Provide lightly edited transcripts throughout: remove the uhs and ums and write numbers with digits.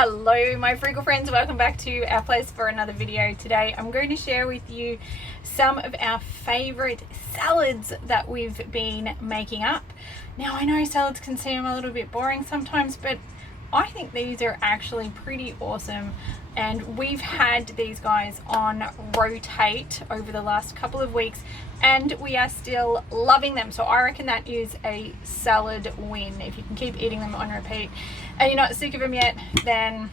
Hello my frugal friends, welcome back to our place for another video. Today I'm going to share with you some of our favorite salads that we've been making up. Now I know salads can seem a little bit boring sometimes, but I think these are actually pretty awesome, and we've had these guys on rotate over the last couple of weeks and we are still loving them. So I reckon that is a salad win. If you can keep eating them on repeat and you're not sick of them yet, then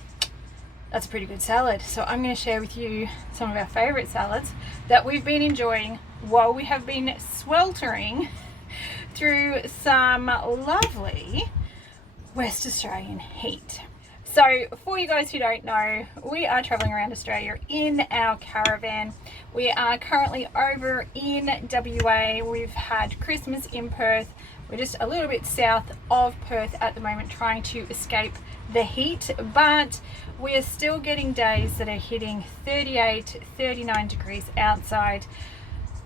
that's a pretty good salad. So I'm going to share with you some of our favorite salads that we've been enjoying while we have been sweltering through some lovely West Australian heat. So for you guys who don't know, we are traveling around Australia in our caravan. We are currently over in WA. We've had Christmas in Perth. We're just a little bit south of Perth at the moment, trying to escape the heat, but we are still getting days that are hitting 38, 39 degrees outside,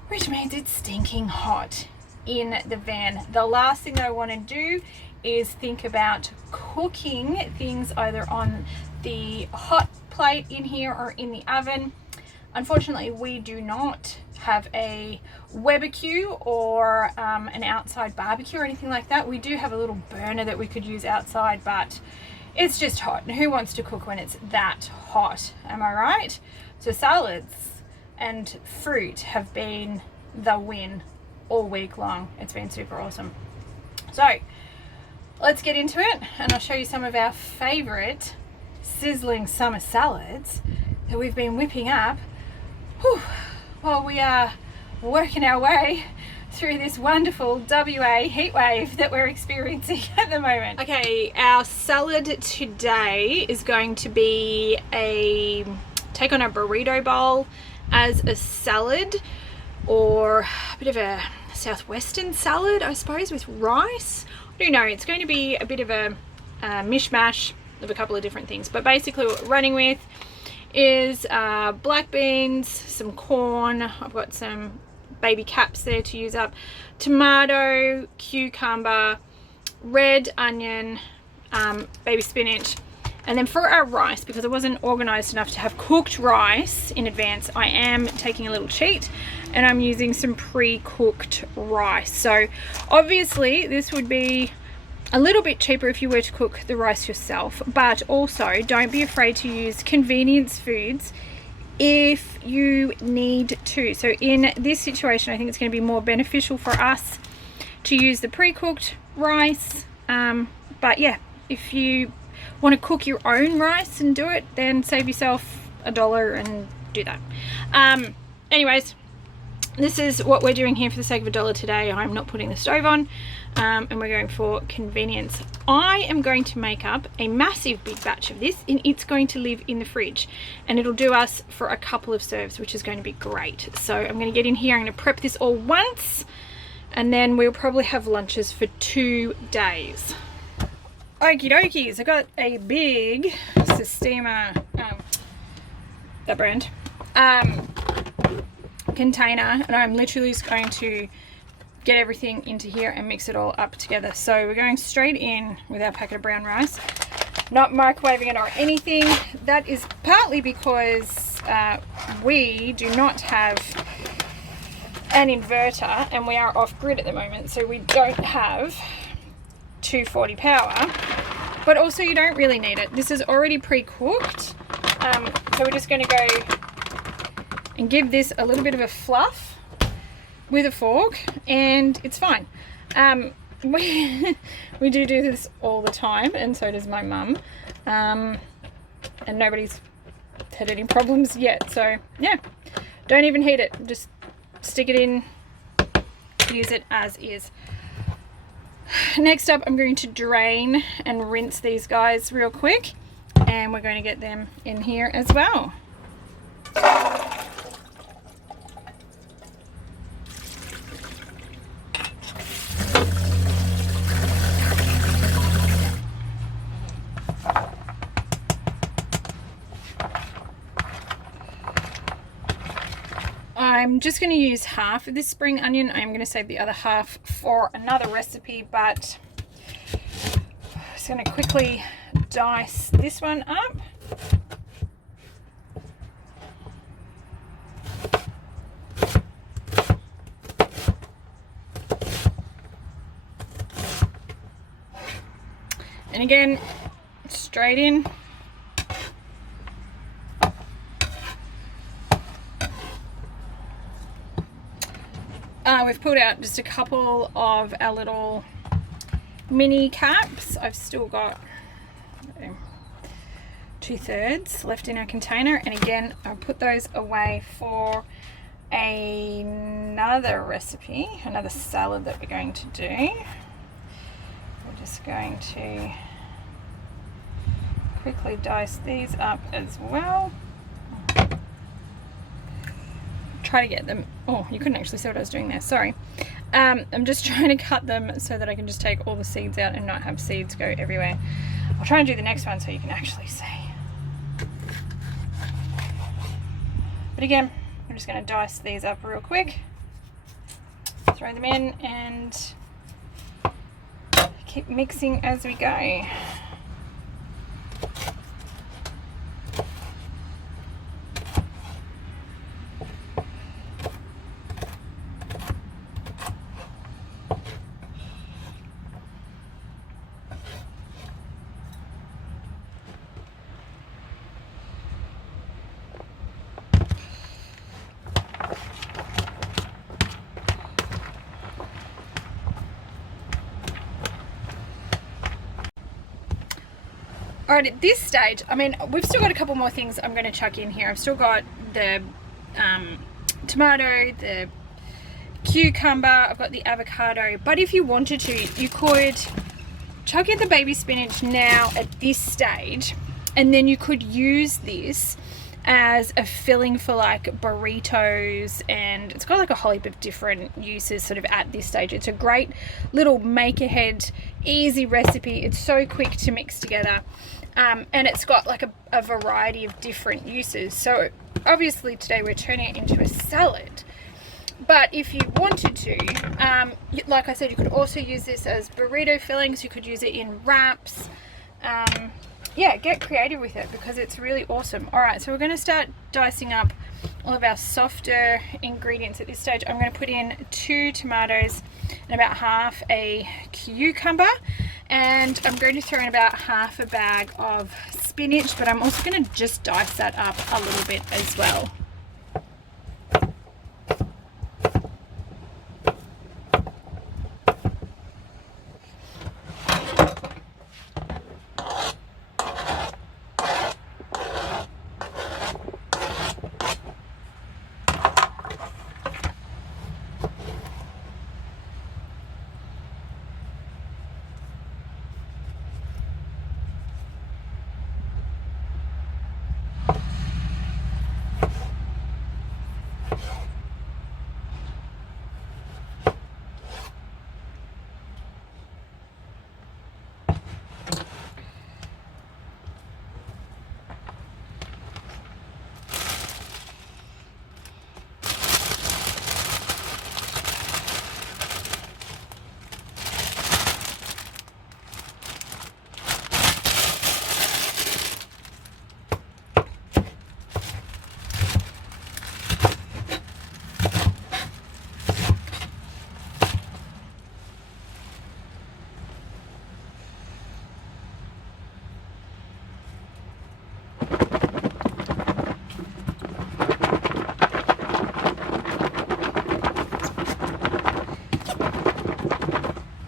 which means it's stinking hot in the van. The last thing that I want to do is think about cooking things either on the hot plate in here or in the oven. Unfortunately, we do not have a Webbarbecue or an outside barbecue or anything like that. We do have a little burner that we could use outside, but it's just hot. And who wants to cook when it's that hot? Am I right? So salads and fruit have been the win all week long. It's been super awesome. So let's get into it, and I'll show you some of our favorite sizzling summer salads that we've been whipping up while we are working our way through this wonderful WA heat wave that we're experiencing at the moment. Okay, our salad today is going to be take on a burrito bowl as a salad, or a bit of a southwestern salad, I suppose, with rice. I don't know, it's going to be a bit of a mishmash of a couple of different things, but basically what we're running with is black beans, some corn, I've got some baby caps there to use up, tomato, cucumber, red onion, baby spinach. And then for our rice, because I wasn't organized enough to have cooked rice in advance, I am taking a little cheat and I'm using some pre-cooked rice. So obviously this would be a little bit cheaper if you were to cook the rice yourself, but also don't be afraid to use convenience foods if you need to. So in this situation, I think it's going to be more beneficial for us to use the pre-cooked rice. But yeah, if you want to cook your own rice and do it, then save yourself $1 and do that. Anyways, this is what we're doing here for the sake of $1 today. I'm not putting the stove on, and we're going for convenience. I am going to make up a massive big batch of this, and it's going to live in the fridge, and it'll do us for a couple of serves, which is going to be great. So I'm going to get in here, I'm going to prep this all once, and then we'll probably have lunches for 2 days. Okie dokies, I got a big Sistema, that brand, container, and I'm literally just going to get everything into here and mix it all up together. So we're going straight in with our packet of brown rice, not microwaving it or anything. That is partly because we do not have an inverter and we are off grid at the moment, so we don't have 240 power, but also you don't really need it. This is already pre-cooked, so we're just going to go and give this a little bit of a fluff with a fork, and it's fine. We do this all the time, and so does my mum, and nobody's had any problems yet. So yeah, don't even heat it, just stick it in, use it as is. Next up, I'm going to drain and rinse these guys real quick, and we're going to get them in here as well. I'm just going to use half of this spring onion. I'm going to save the other half for another recipe, but I'm just going to quickly dice this one up. And again, straight in. We've pulled out just a couple of our little mini caps. I've still got 2/3 left in our container, and again I'll put those away for another recipe, another salad that we're going to do. We're just going to quickly dice these up as well. Try to get them, oh, you couldn't actually see what I was doing there, sorry. I'm just trying to cut them so that I can just take all the seeds out and not have seeds go everywhere. I'll try and do the next one so you can actually see. But again, I'm just going to dice these up real quick, throw them in, and keep mixing as we go. All right, at this stage, I mean, we've still got a couple more things I'm going to chuck in here. I've still got the tomato, the cucumber, I've got the avocado. But if you wanted to, you could chuck in the baby spinach now at this stage, and then you could use this as a filling for like burritos, and it's got like a whole heap of different uses sort of at this stage. It's a great little make ahead, easy recipe. It's so quick to mix together. And it's got like a variety of different uses. So obviously today we're turning it into a salad, but if you wanted to, like I said, you could also use this as burrito fillings. You could use it in wraps. Yeah, get creative with it because it's really awesome. All right, so we're going to start dicing up all of our softer ingredients at this stage. I'm going to put in 2 tomatoes and about half a cucumber, and I'm going to throw in about half a bag of spinach, but I'm also going to just dice that up a little bit as well.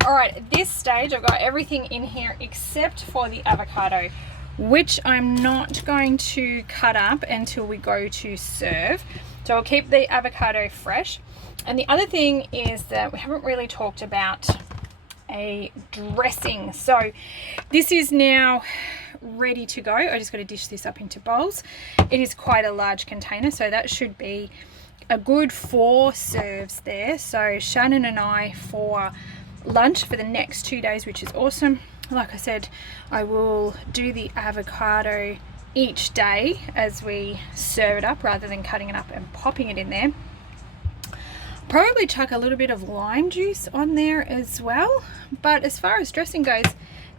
All right, at this stage I've got everything in here except for the avocado, which I'm not going to cut up until we go to serve. So I'll keep the avocado fresh. And the other thing is that we haven't really talked about a dressing. So this is now ready to go. I just got to dish this up into bowls. It is quite a large container, so that should be a good 4 serves there. So Shannon and I for lunch for the next 2 days, which is awesome. Like I said, I will do the avocado each day as we serve it up rather than cutting it up and popping it in there. Probably chuck a little bit of lime juice on there as well. But as far as dressing goes,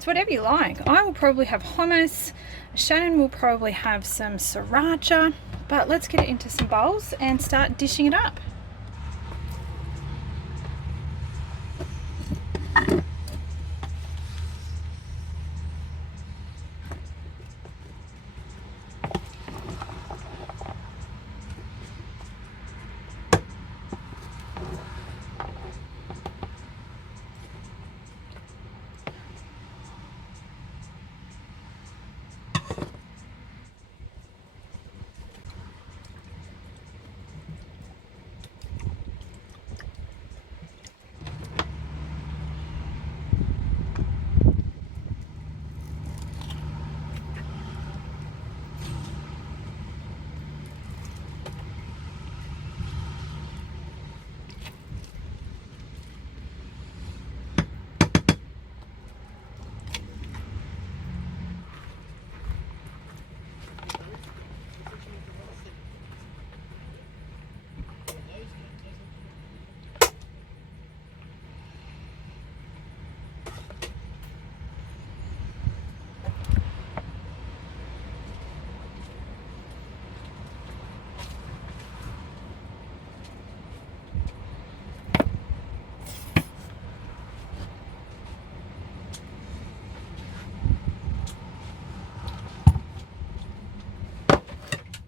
It's whatever you like. I will probably have hummus. Shannon will probably have some sriracha. But let's get it into some bowls and start dishing it up.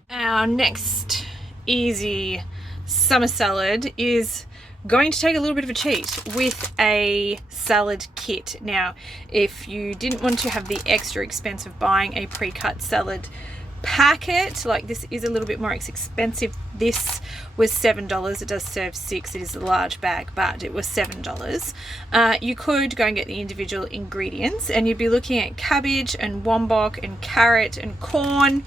Our next easy summer salad is going to take a little bit of a cheat with a salad kit. Now, if you didn't want to have the extra expense of buying a pre-cut salad packet, like this is a little bit more expensive. This was $7. It does serve 6. It is a large bag, but it was $7. You could go and get the individual ingredients, and you'd be looking at cabbage and wombok and carrot and corn.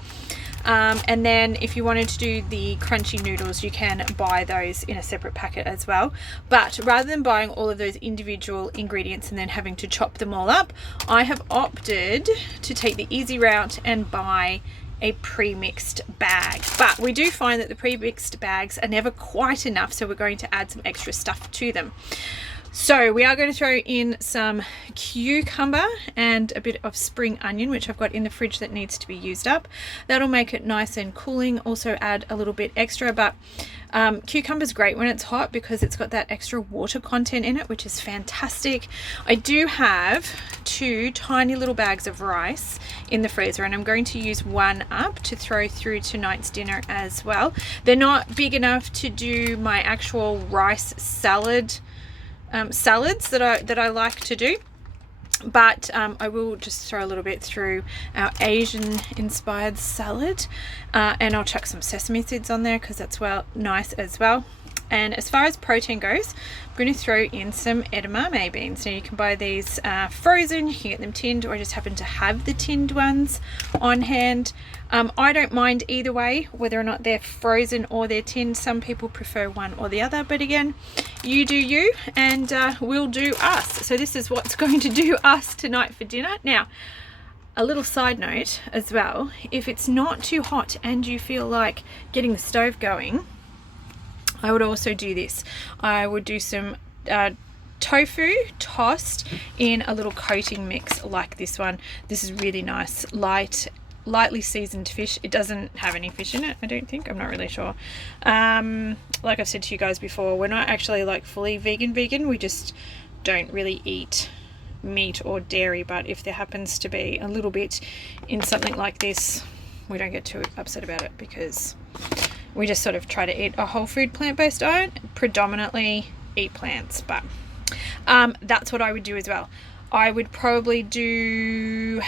And then if you wanted to do the crunchy noodles, you can buy those in a separate packet as well. But rather than buying all of those individual ingredients and then having to chop them all up, I have opted to take the easy route and buy a pre-mixed bag. But we do find that the pre-mixed bags are never quite enough, so we're going to add some extra stuff to them. So we are going to throw in some cucumber and a bit of spring onion, which I've got in the fridge that needs to be used up. That'll make it nice and cooling. Also add a little bit extra, but cucumber's great when it's hot because it's got that extra water content in it, which is fantastic. I do have 2 tiny little bags of rice in the freezer, and I'm going to use one up to throw through tonight's dinner as well. They're not big enough to do my actual rice salads that I like to do, but I will just throw a little bit through our Asian inspired salad, and I'll chuck some sesame seeds on there because that's nice as well. And as far as protein goes, I'm going to throw in some edamame beans. Now you can buy these frozen, you can get them tinned, or I just happen to have the tinned ones on hand. I don't mind either way, whether or not they're frozen or they're tinned. Some people prefer one or the other, but again, you do you, and we'll do us. So this is what's going to do us tonight for dinner. Now, a little side note as well, if it's not too hot and you feel like getting the stove going, I would also do this. I would do some tofu tossed in a little coating mix like this one. This is really nice, lightly seasoned fish. It doesn't have any fish in it, I don't think. I'm not really sure. Like I've said to you guys before, we're not actually like fully vegan. We just don't really eat meat or dairy, but if there happens to be a little bit in something like this, we don't get too upset about it because we just sort of try to eat a whole food plant-based diet, predominantly eat plants. But that's what I would do as well. I would probably do,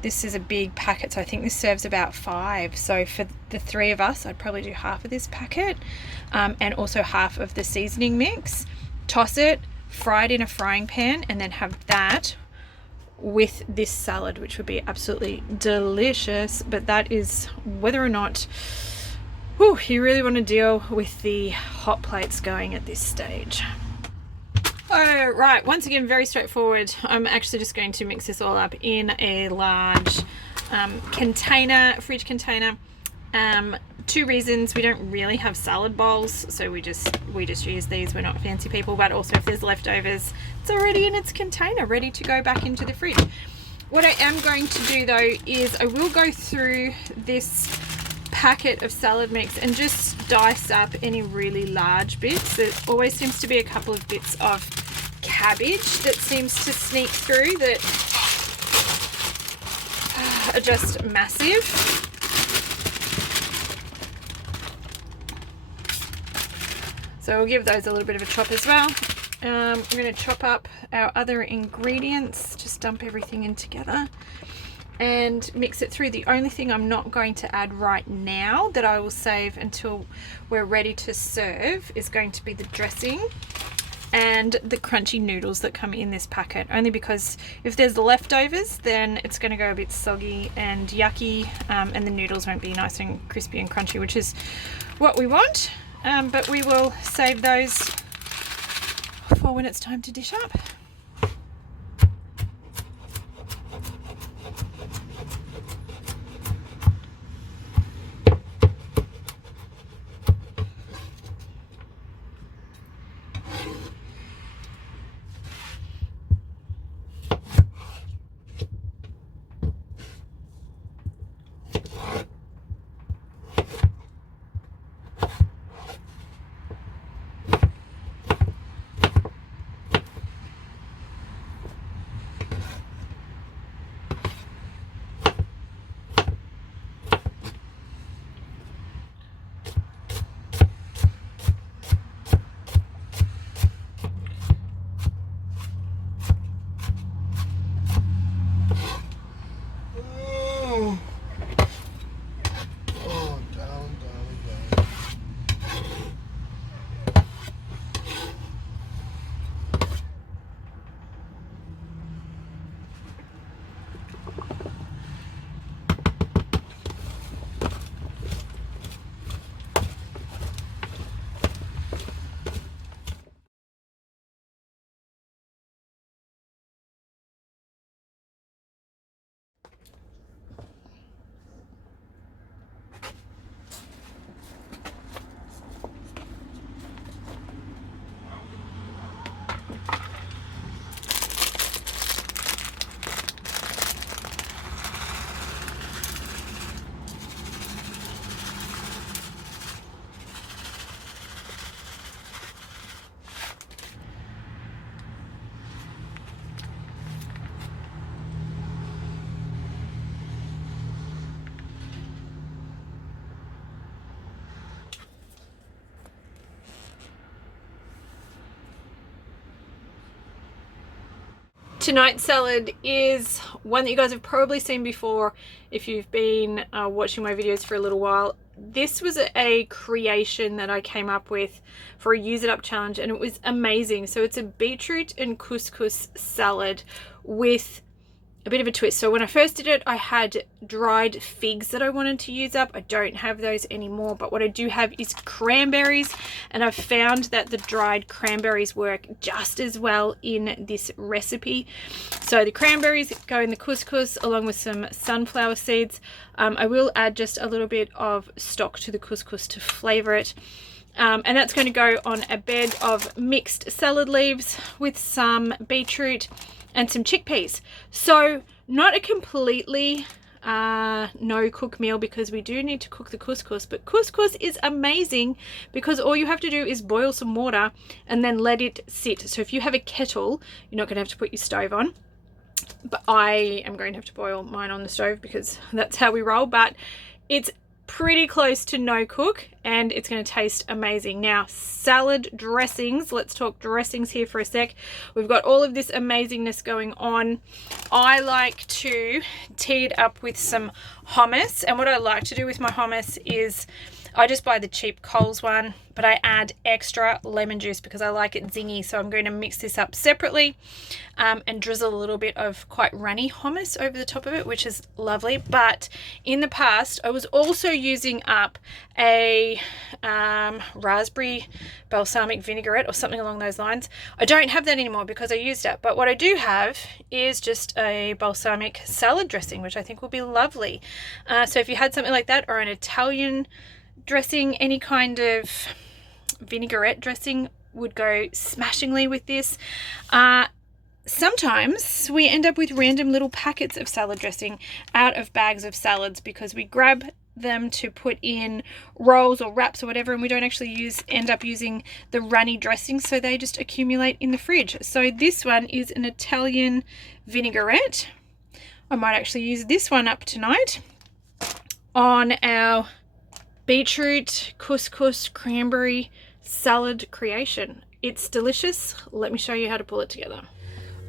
this is a big packet, so I think this serves about 5. So for the 3 of us, I'd probably do half of this packet, and also half of the seasoning mix. Toss it, fry it in a frying pan, and then have that with this salad, which would be absolutely delicious. But that is whether or not you really want to deal with the hot plates going at this stage. All right, once again, very straightforward. I'm actually just going to mix this all up in a large fridge container. Two reasons: we don't really have salad bowls, so we just use these. We're not fancy people. But also, if there's leftovers, it's already in its container, ready to go back into the fridge. What I am going to do though is I will go through this packet of salad mix and just dice up any really large bits. There always seems to be a couple of bits of cabbage that seems to sneak through that are just massive. So we'll give those a little bit of a chop as well. We're going to chop up our other ingredients, just dump everything in together and mix it through. The only thing I'm not going to add right now that I will save until we're ready to serve is going to be the dressing and the crunchy noodles that come in this packet, only because if there's leftovers then it's going to go a bit soggy and yucky, and the noodles won't be nice and crispy and crunchy, which is what we want. But we will save those for when it's time to dish up. Tonight's salad is one that you guys have probably seen before if you've been watching my videos for a little while. This was a creation that I came up with for a Use It Up challenge, and it was amazing. So it's a beetroot and couscous salad with a bit of a twist. So when I first did it, I had dried figs that I wanted to use up. I don't have those anymore, but what I do have is cranberries, and I've found that the dried cranberries work just as well in this recipe. So the cranberries go in the couscous along with some sunflower seeds. I will add just a little bit of stock to the couscous to flavor it. And that's going to go on a bed of mixed salad leaves with some beetroot and some chickpeas. So not a completely no cook meal, because we do need to cook the couscous, but couscous is amazing because all you have to do is boil some water and then let it sit. So if you have a kettle, you're not going to have to put your stove on, but I am going to have to boil mine on the stove because that's how we roll. But it's pretty close to no cook and it's going to taste amazing. Now, salad dressings, let's talk dressings here for a sec. We've got all of this amazingness going on. I like to tee it up with some hummus, and what I like to do with my hummus is I just buy the cheap Coles one, but I add extra lemon juice because I like it zingy. So I'm going to mix this up separately and drizzle a little bit of quite runny hummus over the top of it, which is lovely. But in the past, I was also using up a raspberry balsamic vinaigrette or something along those lines. I don't have that anymore because I used it. But what I do have is just a balsamic salad dressing, which I think will be lovely. So if you had something like that, or an Italian dressing, any kind of vinaigrette dressing would go smashingly with this. Sometimes we end up with random little packets of salad dressing out of bags of salads because we grab them to put in rolls or wraps or whatever, and we don't actually end up using the runny dressing, so they just accumulate in the fridge. So this one is an Italian vinaigrette. I might actually use this one up tonight on our beetroot couscous cranberry salad creation. It's delicious. Let me show you how to pull it together.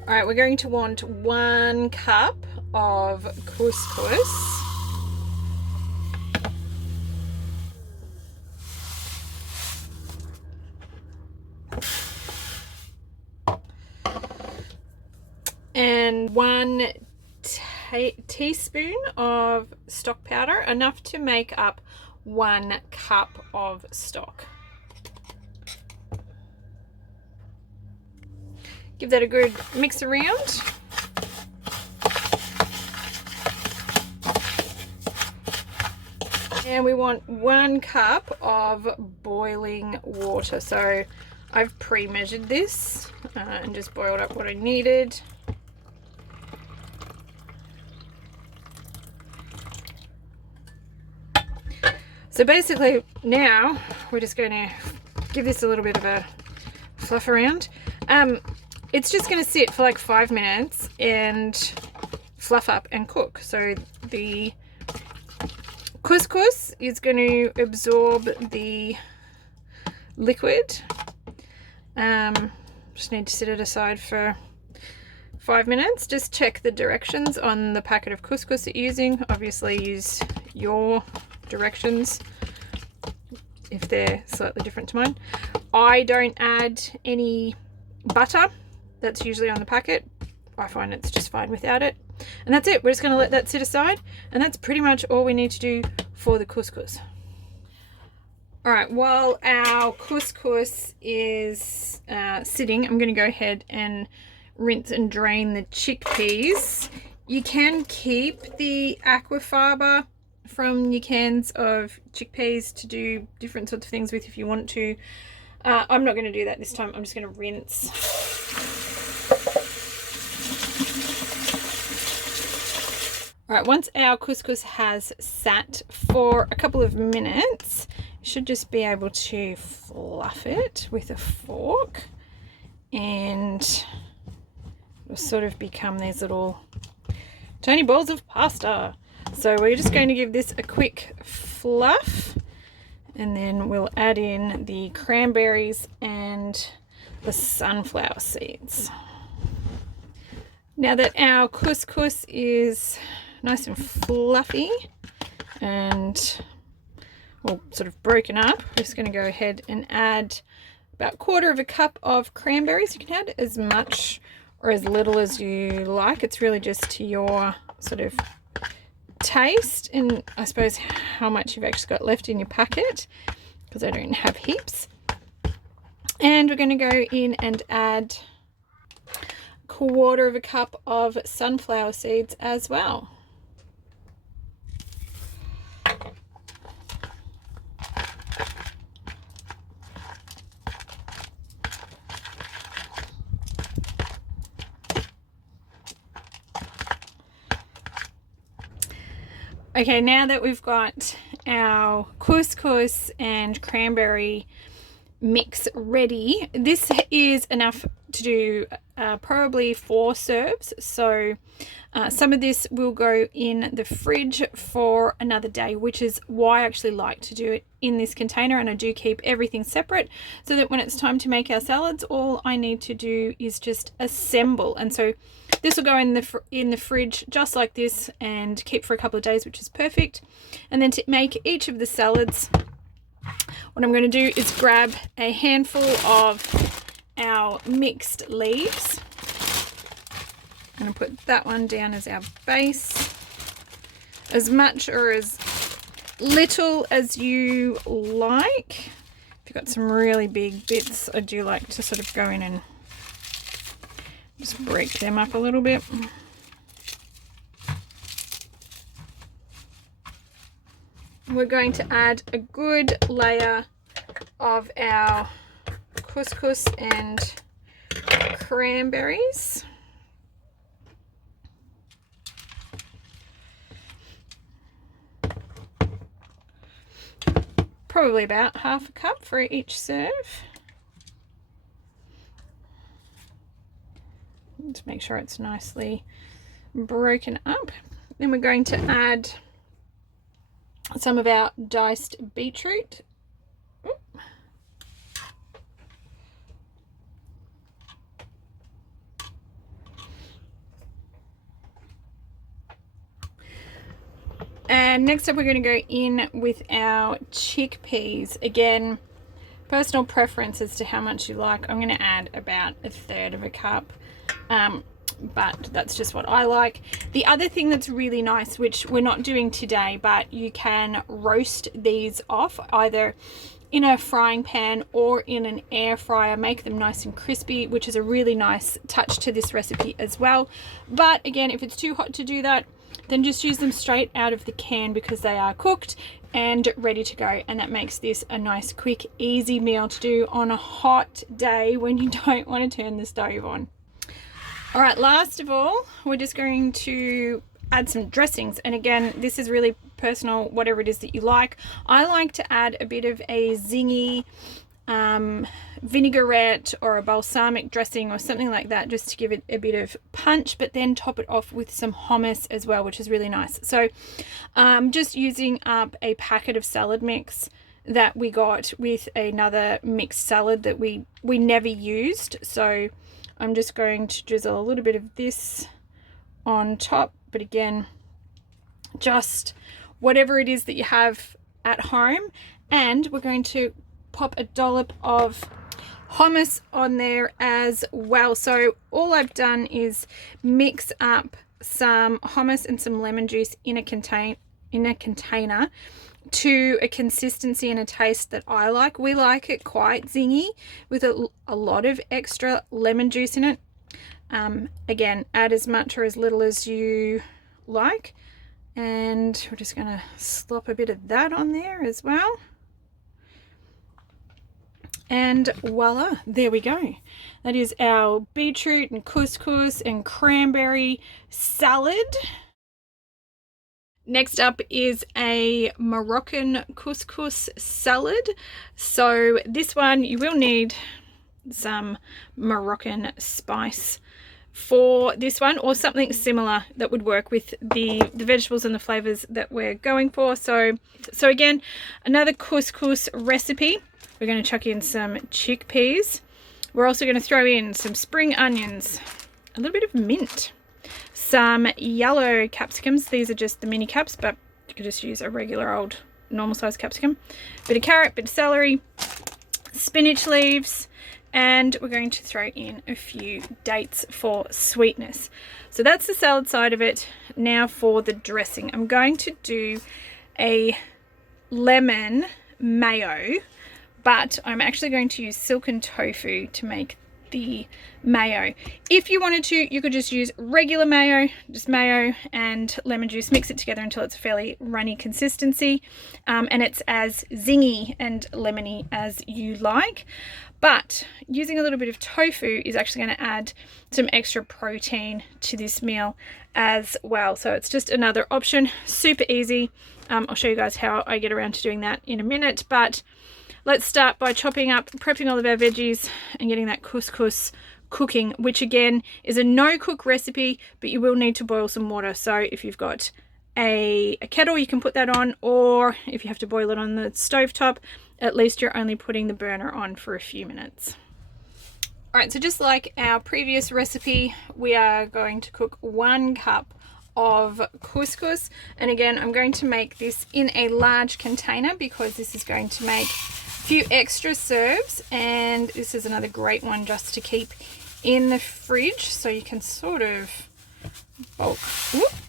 All right, we're going to want 1 cup of couscous. And 1 teaspoon of stock powder, enough to make up 1 cup of stock. Give that a good mix around. And we want 1 cup of boiling water. So I've pre-measured this and just boiled up what I needed. So basically now we're just going to give this a little bit of a fluff around. It's just going to sit for like 5 minutes and fluff up and cook. So the couscous is going to absorb the liquid. Just need to sit it aside for 5 minutes. Just check the directions on the packet of couscous that you're using. Obviously use your directions if they're slightly different to mine. I don't add any butter. That's usually on the packet. I find it's just fine without it. And that's it. We're just going to let that sit aside, and that's pretty much all we need to do for the couscous. All right, while our couscous is sitting, I'm going to go ahead and rinse and drain the chickpeas. You can keep the aquafaba from your cans of chickpeas to do different sorts of things with if you want to. I'm not going to do that this time. I'm just going to rinse. All right, once our couscous has sat for a couple of minutes, you should just be able to fluff it with a fork, and it'll sort of become these little tiny balls of pasta. So we're just going to give this a quick fluff, and then we'll add in the cranberries and the sunflower seeds. Now that our couscous is nice and fluffy and well, sort of broken up, we're just going to go ahead and add about 1/4 cup of cranberries. You can add as much or as little as you like. It's really just to your sort of taste, and I suppose how much you've actually got left in your packet, because I don't have heaps. And we're going to go in and add 1/4 cup of sunflower seeds as well. Okay, now that we've got our couscous and cranberry mix ready, this is enough to do probably 4 serves. So some of this will go in the fridge for another day, which is why I actually like to do it in this container, and I do keep everything separate so that when it's time to make our salads, all I need to do is just assemble. And so this will go in the fridge just like this and keep for a couple of days, which is perfect. And then to make each of the salads, what I'm going to do is grab a handful of our mixed leaves. I'm going to put that one down as our base. As much or as little as you like. If you've got some really big bits, I do like to sort of go in and just break them up a little bit. We're going to add a good layer of our couscous and cranberries. Probably about half a cup for each serve. To make sure it's nicely broken up. Then we're going to add some of our diced beetroot. And next up, we're going to go in with our chickpeas. Again, personal preference as to how much you like. I'm going to add about 1/3 of a cup, but that's just what I like. The other thing that's really nice, which we're not doing today, but you can roast these off either in a frying pan or in an air fryer, make them nice and crispy, which is a really nice touch to this recipe as well. But again, if it's too hot to do that, then just use them straight out of the can because they are cooked and ready to go, and that makes this a nice quick easy meal to do on a hot day when you don't want to turn the stove on. All right, last of all, we're just going to add some dressings, and again, this is really personal, whatever it is that you like. I like to add a bit of a zingy vinaigrette or a balsamic dressing or something like that, just to give it a bit of punch, but then top it off with some hummus as well, which is really nice. So just using up a packet of salad mix that we got with another mixed salad that we never used. So I'm just going to drizzle a little bit of this on top, but again, just whatever it is that you have at home. And we're going to pop a dollop of hummus on there as well. So all I've done is mix up some hummus and some lemon juice in a container to a consistency and a taste that I like. We like it quite zingy with a lot of extra lemon juice in it. Again, add as much or as little as you like, and we're just going to slop a bit of that on there as well. And voila, there we go. That is our beetroot and couscous and cranberry salad. Next up is a Moroccan couscous salad. So this one, you will need some Moroccan spice for this one, or something similar that would work with the vegetables and the flavors that we're going for. So again, another couscous recipe. We're going to chuck in some chickpeas. We're also going to throw in some spring onions, a little bit of mint, some yellow capsicums. These are just the mini caps, but you could just use a regular old normal size capsicum. Bit of carrot, bit of celery, spinach leaves, and we're going to throw in a few dates for sweetness. So that's the salad side of it. Now for the dressing. I'm going to do a lemon mayo, but I'm actually going to use silken tofu to make the mayo. If you wanted to, you could just use regular mayo, just mayo and lemon juice, mix it together until it's a fairly runny consistency, and it's as zingy and lemony as you like. But using a little bit of tofu is actually going to add some extra protein to this meal as well. So it's just another option, super easy. I'll show you guys how I get around to doing that in a minute, but let's start by chopping up, prepping all of our veggies and getting that couscous cooking, which again is a no-cook recipe, but you will need to boil some water. So if you've got a kettle, you can put that on, or if you have to boil it on the stovetop, at least you're only putting the burner on for a few minutes. All right, so just like our previous recipe, we are going to cook 1 cup of couscous, and again I'm going to make this in a large container because this is going to make few extra serves, and this is another great one just to keep in the fridge, so you can sort of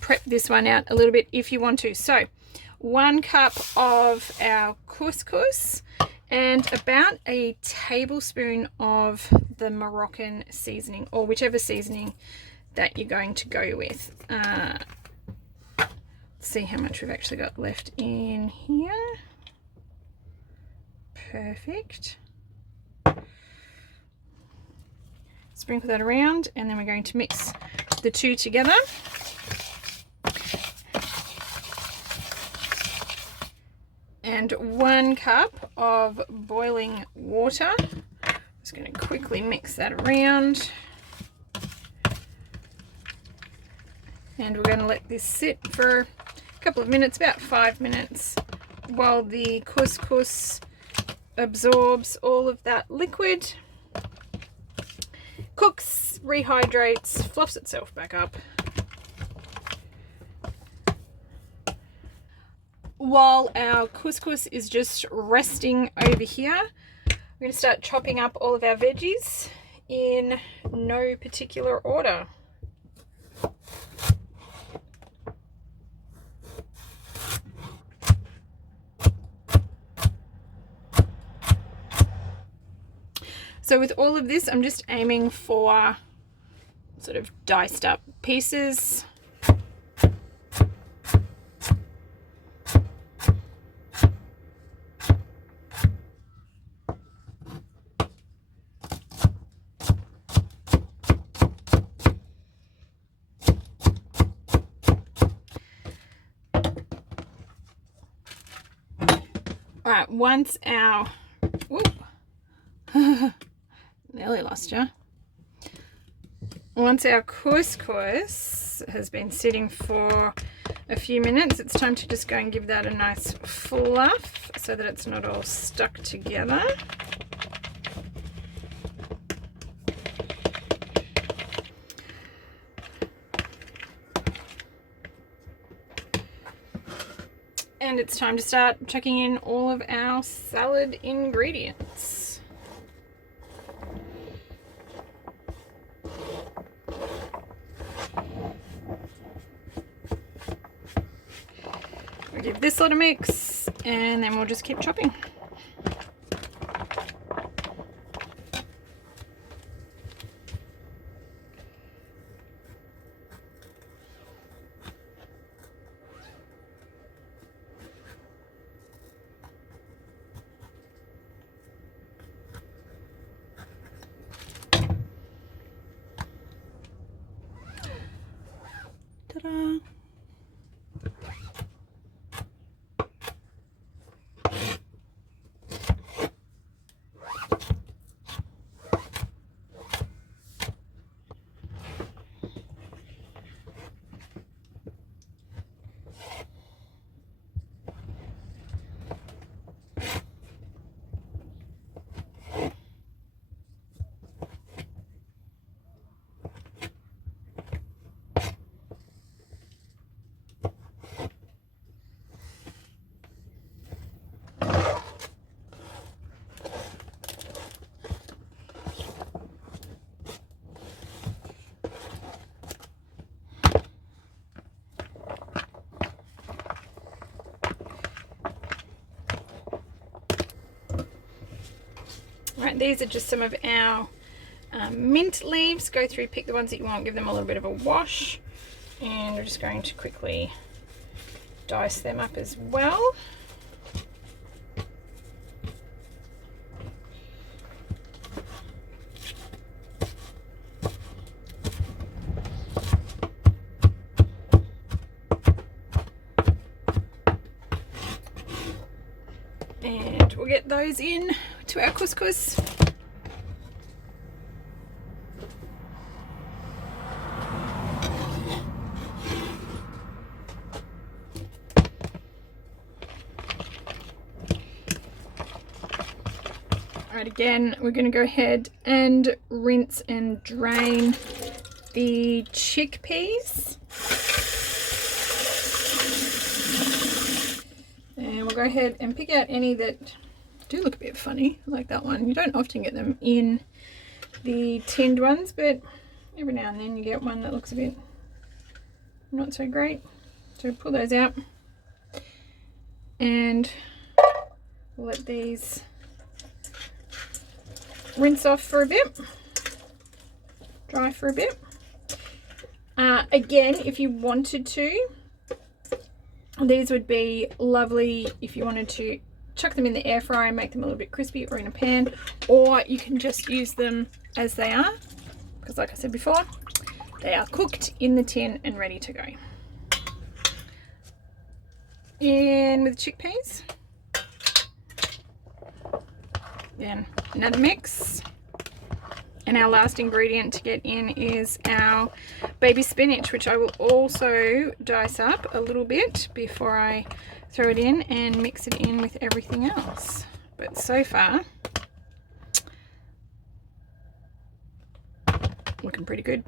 prep this one out a little bit if you want to. So 1 cup of our couscous and about a tablespoon of the Moroccan seasoning, or whichever seasoning that you're going to go with. Let's see how much we've actually got left in here. Perfect. Sprinkle that around, and then we're going to mix the two together. And 1 cup of boiling water. Just going to quickly mix that around. And we're going to let this sit for a couple of minutes, about 5 minutes, while the couscous absorbs all of that liquid, cooks, rehydrates, fluffs itself back up. While our couscous is just resting over here, we're going to start chopping up all of our veggies in no particular order. So with all of this, I'm just aiming for sort of diced up pieces. All right, once our, nearly lost you. Once our couscous has been sitting for a few minutes, it's time to just go and give that a nice fluff so that it's not all stuck together. And it's time to start chucking in all of our salad ingredients. We'll give this a little mix, and then we'll just keep chopping. Ta-da! Right, these are just some of our mint leaves. Go through, pick the ones that you want, give them a little bit of a wash, and we're just going to quickly dice them up as well. And we'll get those in to our couscous. Alright, again, we're going to go ahead and rinse and drain the chickpeas. And we'll go ahead and pick out any that do look a bit funny, like that one. You don't often get them in the tinned ones, but every now and then you get one that looks a bit not so great. So pull those out and we'll let these rinse off for a bit, dry for a bit. Again, if you wanted to, these would be lovely if you wanted to chuck them in the air fryer and make them a little bit crispy, or in a pan, or you can just use them as they are, because like I said before, they are cooked in the tin and ready to go. In with chickpeas, then another mix, and our last ingredient to get in is our baby spinach, which I will also dice up a little bit before I throw it in and mix it in with everything else. But so far, looking pretty good.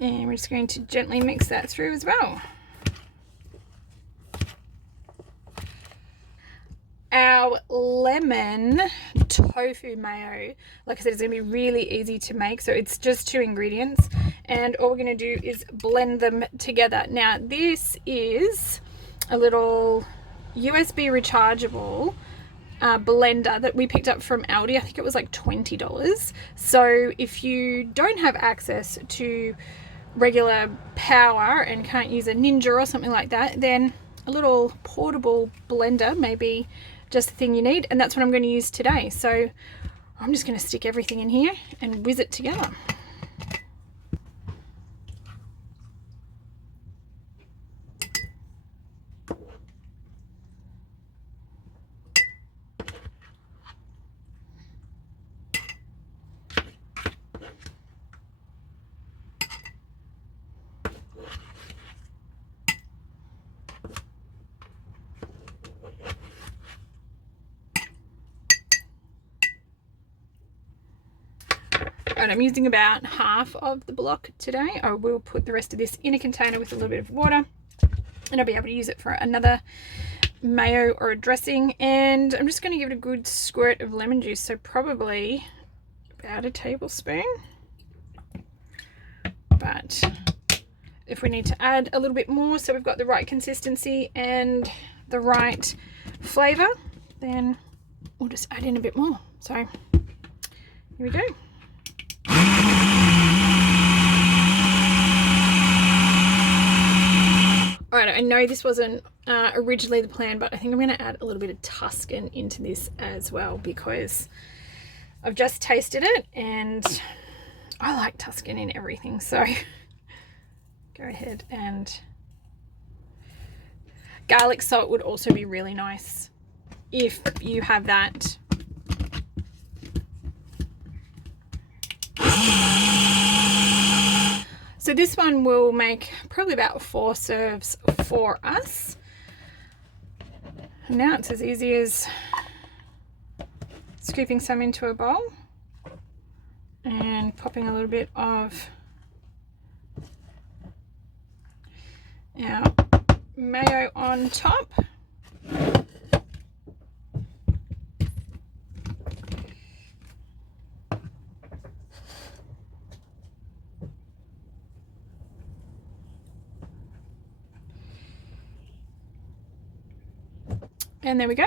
And we're just going to gently mix that through as well. Our lemon tofu mayo, like I said, is going to be really easy to make. So it's just 2 ingredients, and all we're going to do is blend them together. Now this is a little USB rechargeable blender that we picked up from Aldi. I think it was like $20. So if you don't have access to regular power and can't use a Ninja or something like that, then a little portable blender may be just the thing you need, and that's what I'm going to use today. So I'm just going to stick everything in here and whiz it together. And I'm using about half of the block today. I will put the rest of this in a container with a little bit of water, and I'll be able to use it for another mayo or a dressing. And I'm just going to give it a good squirt of lemon juice, so probably about a tablespoon. But if we need to add a little bit more so we've got the right consistency and the right flavour, then we'll just add in a bit more. So here we go. Alright, I know this wasn't originally the plan, but I think I'm going to add a little bit of Tuscan into this as well, because I've just tasted it and I like Tuscan in everything. So go ahead, and garlic salt would also be really nice if you have that. So this one will make probably about 4 serves for us. And now it's as easy as scooping some into a bowl and popping a little bit of our mayo on top. And there we go.